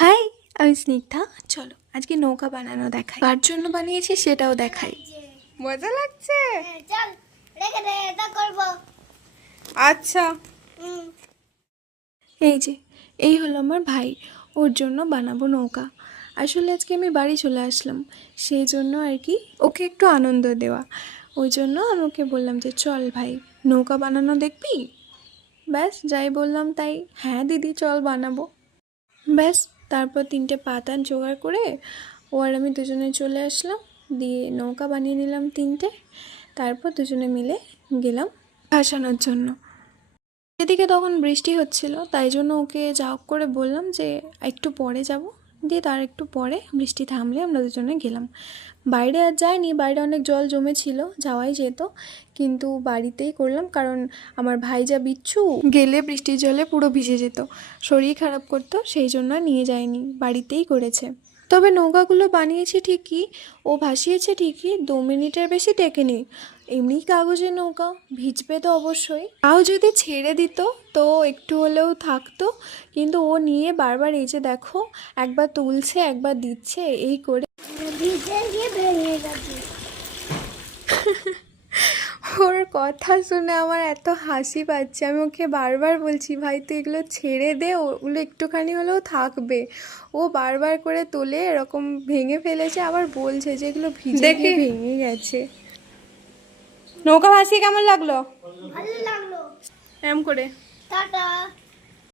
High, আমি স্নিগ্ধা। চলো আজকে নৌকা বানানো দেখাই। কার জন্য বানিয়েছি সেটাও দেখাই। মজা লাগছে? চল রেখে দে, এটা করব। আচ্ছা, এই যে এই হলো আমার ভাই, ওর জন্য বানাবো নৌকা। আসলে আজকে আমি বাড়ি চলে আসলাম, সেই জন্য আর কি ওকে একটু আনন্দ দেওয়া। ওই জন্য আমি ওকে বললাম যে চল ভাই, নৌকা বানানো দেখবি? ব্যাস যাই বললাম তাই, হ্যাঁ দিদি চল বানাবো। ব্যাস তারপর 3টে পাতা জোগাড় করে ও আর আমি দুজনে চলে আসলাম, দিয়ে নৌকা বানিয়ে নিলাম 3টে। তারপর দুজনে মিলে গেলাম ভাসানোর জন্য। এদিকে তখন বৃষ্টি হচ্ছিল, তাই জন্য ওকে যা হোক করে বললাম যে একটু পরে যাব। দিয়ে তার একটু পরে বৃষ্টি থামলে আমরা দুজনে গেলাম। বাইরে আর যাইনি, বাইরে অনেক জল জমেছিল, যাওয়াই যেত, কিন্তু বাড়িতেই করলাম। কারণ আমার ভাই যা বিচ্ছু, গেলে বৃষ্টির জলে পুরো ভিজে যেত, শরীর খারাপ করতো, সেই জন্য নিয়ে যায়নি, বাড়িতেই করেছে। তবে নৌকাগুলো বানিয়েছে ঠিকই, ও ভাসিয়েছে ঠিকই, 2 মিনিটের বেশি টেকেনি। এমনি কাগজের নৌকা, ভিজবে তো অবশ্যই, তাও যদি ছেড়ে দিত তো একটু হলেও থাকতো। কিন্তু ও নিয়ে বারবার, এই যে দেখো, একবার তুলছে একবার দিচ্ছে, এই করে ভিজে গিয়ে ভেঙে যাবে। ওর কথা শুনে আমার এত হাসি পাচ্ছে। আমি ওকে বারবার বলছি, ভাই তুই এগুলো ছেড়ে দে, ওগুলো একটুখানি হলেও থাকবে। ও বারবার করে তোলে, এরকম ভেঙে ফেলেছে, আবার বলছে যে এগুলো ভিজে গিয়ে ভেঙে গেছে। নৌকা ভাসিয়ে কেমন লাগলো? ভালো লাগলো। এম করে টাটা।